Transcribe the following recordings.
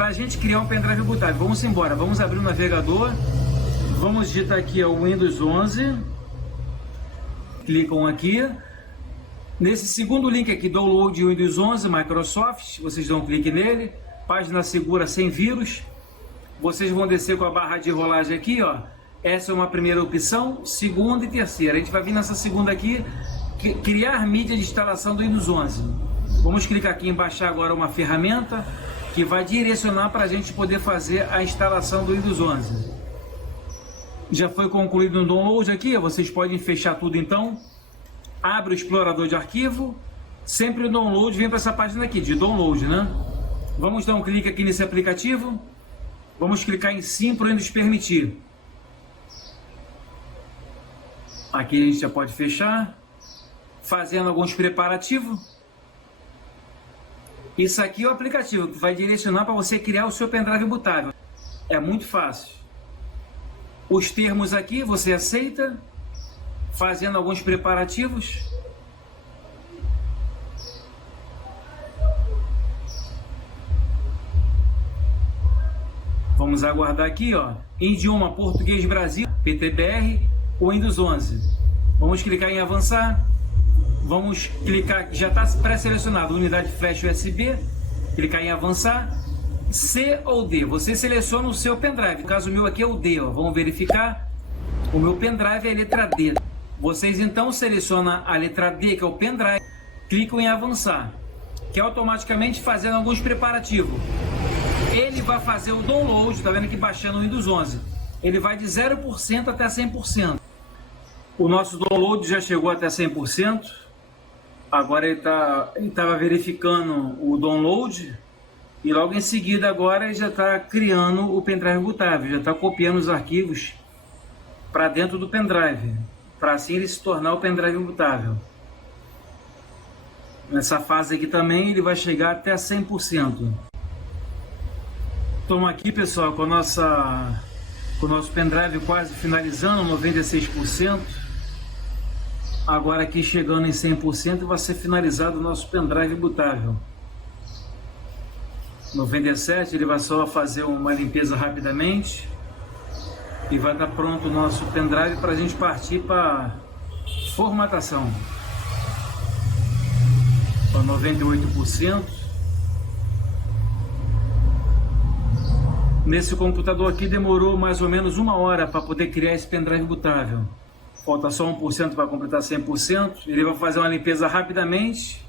para a gente criar um pendrive bootável. Vamos embora, vamos abrir o navegador, vamos digitar aqui o Windows 11, clicam aqui, nesse segundo link aqui, download Windows 11 Microsoft, vocês dão um clique nele, página segura sem vírus, vocês vão descer com a barra de rolagem aqui, ó, essa é uma primeira opção, segunda e terceira, a gente vai vir nessa segunda aqui, criar mídia de instalação do Windows 11, vamos clicar aqui em baixar agora uma ferramenta, que vai direcionar para a gente poder fazer a instalação do Windows 11. Já foi concluído o download aqui, vocês podem fechar tudo então. Abre o explorador de arquivo, sempre o download vem para essa página aqui, de download, né? Vamos dar um clique aqui nesse aplicativo, vamos clicar em sim para o Windows permitir. Aqui a gente já pode fechar, fazendo alguns preparativos. Isso aqui é o aplicativo que vai direcionar para você criar o seu pendrive bootável. É muito fácil. Os termos aqui você aceita, fazendo alguns preparativos. Vamos aguardar aqui, ó, idioma português Brasil, PTBR, o Windows 11. Vamos clicar em avançar. Vamos clicar, já está pré-selecionado, unidade flash USB, clicar em avançar, C ou D, você seleciona o seu pendrive, no caso o meu aqui é o D, ó. Vamos verificar, o meu pendrive é a letra D, vocês então selecionam a letra D, que é o pendrive, clicam em avançar, que é automaticamente fazendo alguns preparativos, ele vai fazer o download, está vendo aqui baixando o Windows 11, ele vai de 0% até 100%, o nosso download já chegou até 100%, agora ele estava verificando o download e logo em seguida agora ele já está criando o pendrive bootável, já está copiando os arquivos para dentro do pendrive, para assim ele se tornar o pendrive bootável. Nessa fase aqui também ele vai chegar até 100%. Estamos aqui, pessoal, com o nosso pendrive quase finalizando, 96%. Agora aqui chegando em 100% vai ser finalizado o nosso pendrive bootável. 97, ele vai só fazer uma limpeza rapidamente e vai estar pronto o nosso pendrive para a gente partir para formatação. Com 98%. Nesse computador aqui demorou mais ou menos 1 hora para poder criar esse pendrive bootável. Falta só 1% para completar 100%. Ele vai fazer uma limpeza rapidamente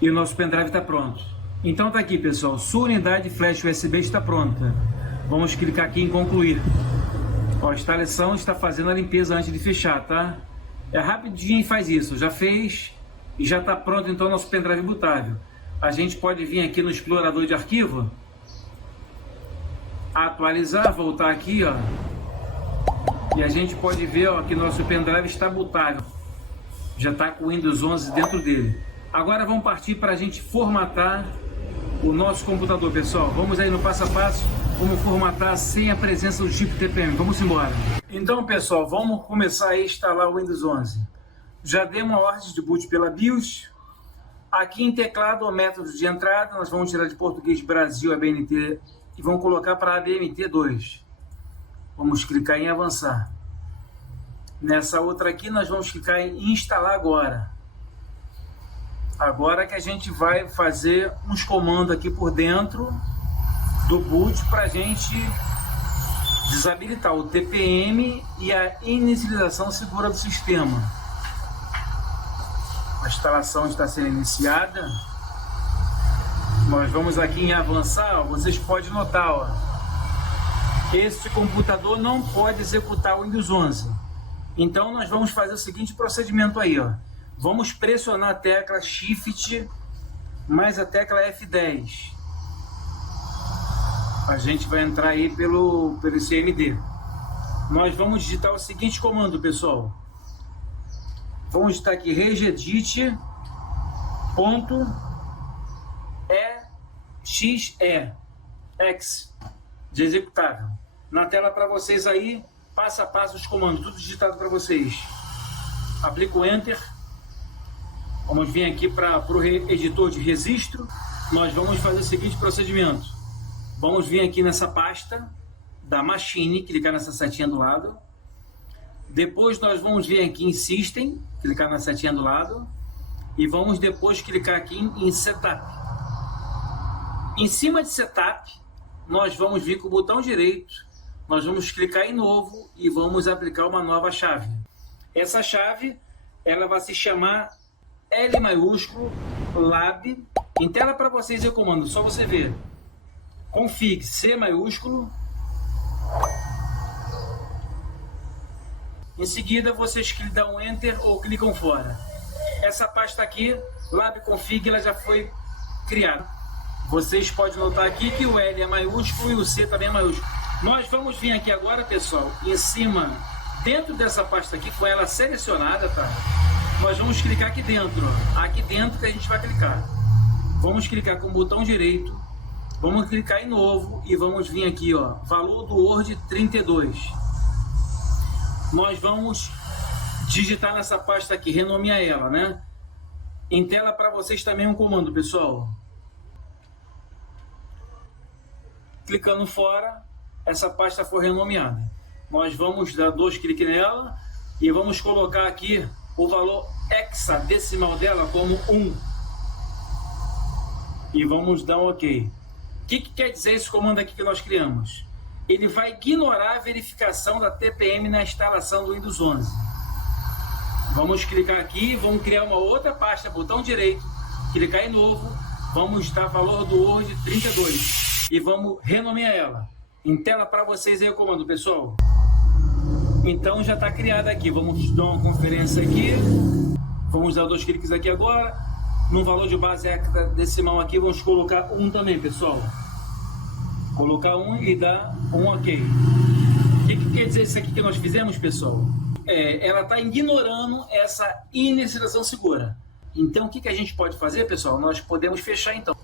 e o nosso pendrive está pronto. Então tá aqui, pessoal, sua unidade flash USB está pronta. Vamos clicar aqui em concluir. Ó, a instalação está fazendo a limpeza antes de fechar, tá? É rapidinho e faz isso. Já fez e já está pronto então o nosso pendrive bootável. A gente pode vir aqui no explorador de arquivo, atualizar, voltar aqui, ó. E a gente pode ver, ó, que nosso pendrive está bootável. Já está com o Windows 11 dentro dele. Agora vamos partir para a gente formatar o nosso computador, pessoal. Vamos aí no passo a passo, como formatar sem a presença do chip TPM. Vamos embora. Então, pessoal, vamos começar a instalar o Windows 11. Já dei uma ordem de boot pela BIOS. Aqui em teclado, o método de entrada, nós vamos tirar de português Brasil ABNT e vamos colocar para ABNT2. Vamos clicar em avançar. Nessa outra aqui, nós vamos clicar em instalar agora. Agora que a gente vai fazer uns comandos aqui por dentro do boot para a gente desabilitar o TPM e a inicialização segura do sistema. A instalação está sendo iniciada. Nós vamos aqui em avançar, ó, vocês podem notar, ó, este computador não pode executar o Windows 11. Então nós vamos fazer o seguinte procedimento aí, ó. Vamos pressionar a tecla Shift mais a tecla F10. A gente vai entrar aí pelo CMD. Nós vamos digitar o seguinte comando, pessoal. Vamos digitar aqui regedit.exe X de executável. Na tela para vocês aí, passo a passo os comandos, tudo digitado para vocês. Aplico Enter. Vamos vir aqui para o editor de registro. nós vamos fazer o seguinte procedimento. Vamos vir aqui nessa pasta da Machine, clicar nessa setinha do lado. Depois nós vamos vir aqui em System, clicar na setinha do lado. E vamos depois clicar aqui em Setup. Em cima de Setup, nós vamos vir com o botão direito. Nós vamos clicar em Novo e vamos aplicar uma nova chave. Essa chave, ela vai se chamar L maiúsculo Lab. Em tela para vocês eu comando, só você ver. Config C maiúsculo. Em seguida vocês dão um Enter ou clicam fora. Essa pasta aqui, Lab Config, ela já foi criada. Vocês podem notar aqui que o L é maiúsculo e o C também é maiúsculo. Nós vamos vir aqui agora, pessoal, em cima, dentro dessa pasta aqui, com ela selecionada, tá? Nós vamos clicar aqui dentro, ó. Aqui dentro que a gente vai clicar. Vamos clicar com o botão direito, vamos clicar em Novo e vamos vir aqui, ó, valor do Word 32. Nós vamos digitar nessa pasta aqui, renomear ela, né? Em tela para vocês também um comando, pessoal. Clicando fora, essa pasta foi renomeada. Nós vamos dar 2 cliques nela e vamos colocar aqui o valor hexadecimal dela como 1. E vamos dar um OK. O que quer dizer esse comando aqui que nós criamos? Ele vai ignorar a verificação da TPM na instalação do Windows 11. Vamos clicar aqui, vamos criar uma outra pasta, botão direito, clicar em Novo, vamos dar valor do Word 32 e vamos renomear ela. Em tela para vocês aí o comando, pessoal. Então já está criada aqui, vamos dar uma conferência aqui, vamos dar 2 cliques aqui agora, no valor de base hexadecimal aqui vamos colocar 1 também, pessoal. Colocar 1 e dar um OK. O que quer dizer isso aqui que nós fizemos, pessoal? Ela está ignorando essa inicialização segura. Então o que a gente pode fazer, pessoal? Nós podemos fechar então.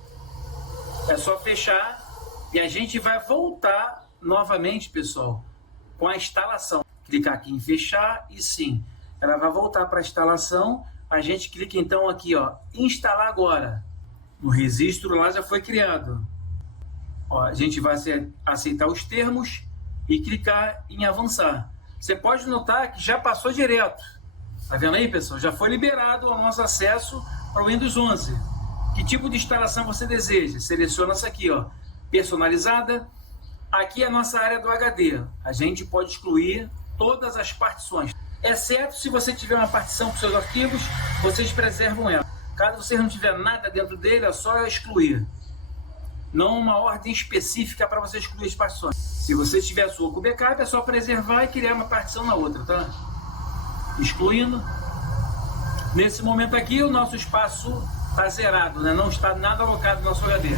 É só fechar e a gente vai voltar novamente, pessoal, com a instalação. Clicar aqui em fechar e sim, ela vai voltar para a instalação. A gente clica então aqui, ó, instalar agora. O registro lá já foi criado. Ó, a gente vai aceitar os termos e clicar em avançar. Você pode notar que já passou direto. Tá vendo aí, pessoal? Já foi liberado o nosso acesso para o Windows 11. Que tipo de instalação você deseja? Seleciona essa aqui, ó, personalizada. Aqui é a nossa área do HD. A gente pode excluir todas as partições, exceto se você tiver uma partição para os seus arquivos, vocês preservam ela. Caso você não tiver nada dentro dele, é só excluir. Não uma ordem específica para você excluir as partições. Se você tiver a sua com backup, é só preservar e criar uma partição na outra, tá? Excluindo. Nesse momento aqui, o nosso espaço está zerado, né? Não está nada alocado no nosso HD.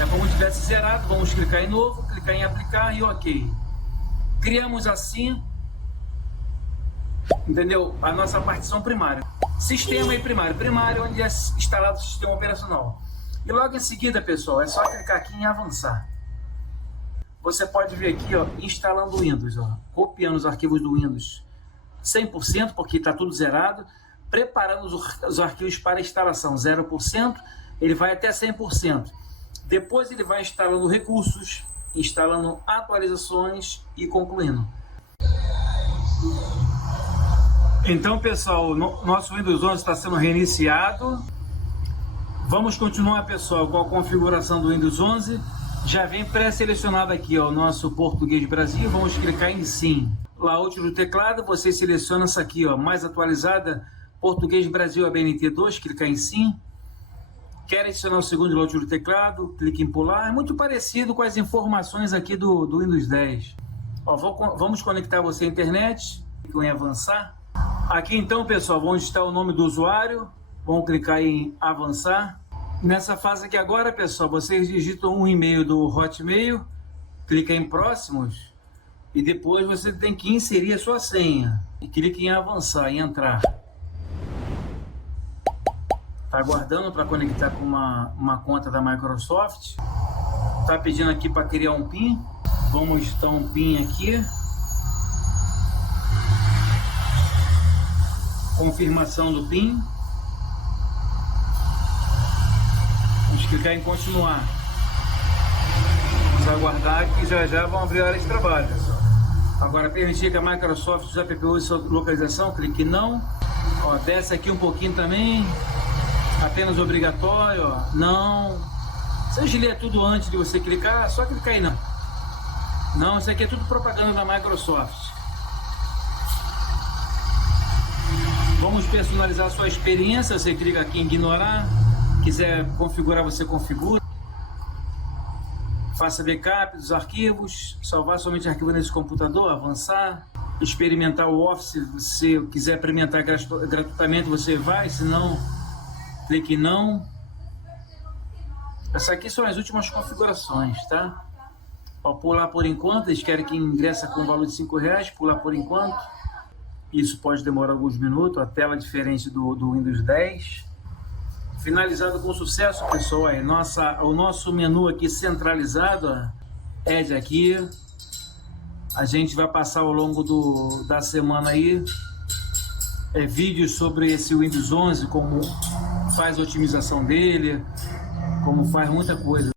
É como se tivesse zerado, vamos clicar em Novo, clicar em Aplicar e OK. Criamos assim, entendeu? A nossa partição primária. Sistema e primário. Primário onde é instalado o sistema operacional. E logo em seguida, pessoal, é só clicar aqui em avançar. Você pode ver aqui, ó, instalando o Windows, ó, copiando os arquivos do Windows 100%, porque está tudo zerado, preparando os arquivos para instalação 0%, ele vai até 100%. Depois ele vai instalando recursos, instalando atualizações e concluindo. Então, pessoal, nosso Windows 11 está sendo reiniciado. Vamos continuar, pessoal, com a configuração do Windows 11. Já vem pré-selecionado aqui, ó, o nosso Português Brasil. Vamos clicar em Sim. Layout do teclado, você seleciona essa aqui, ó, mais atualizada, Português Brasil ABNT2, clicar em Sim. Quer adicionar o segundo layout do teclado, clique em pular. É muito parecido com as informações aqui do Windows 10. Ó, vamos conectar você à internet, clique em avançar. Aqui então, pessoal, onde está o nome do usuário, vamos clicar em avançar. Nessa fase aqui agora, pessoal, vocês digitam um e-mail do Hotmail, clica em próximos e depois você tem que inserir a sua senha e clique em avançar, em entrar. Está aguardando para conectar com uma conta da Microsoft. Está pedindo aqui para criar um PIN. Vamos dar um PIN aqui. Confirmação do PIN. Vamos clicar em continuar. Vamos aguardar que já vão abrir a área de trabalho, pessoal. Agora, permitir que a Microsoft use a PPU de sua localização, clique em não. Ó, desce aqui um pouquinho também. Apenas obrigatório, ó. Não. Se eu ler tudo antes de você clicar, só clicar em não. Não, isso aqui é tudo propaganda da Microsoft. Vamos personalizar a sua experiência. Você clica aqui em ignorar. Quiser configurar, você configura. Faça backup dos arquivos, salvar somente arquivo nesse computador, avançar, experimentar o Office. Se você quiser experimentar gratuitamente, você vai, se não, clique em não. Essas aqui são as últimas configurações, tá? Ó, pular por enquanto, eles querem que ingressa com o valor de R$5, pular por enquanto. Isso pode demorar alguns minutos, a tela diferente do Windows 10. Finalizado com sucesso, pessoal, aí, o nosso menu aqui centralizado, ó, Edge aqui. A gente vai passar ao longo da semana aí vídeos sobre esse Windows 11, como faz a otimização dele, como faz muita coisa.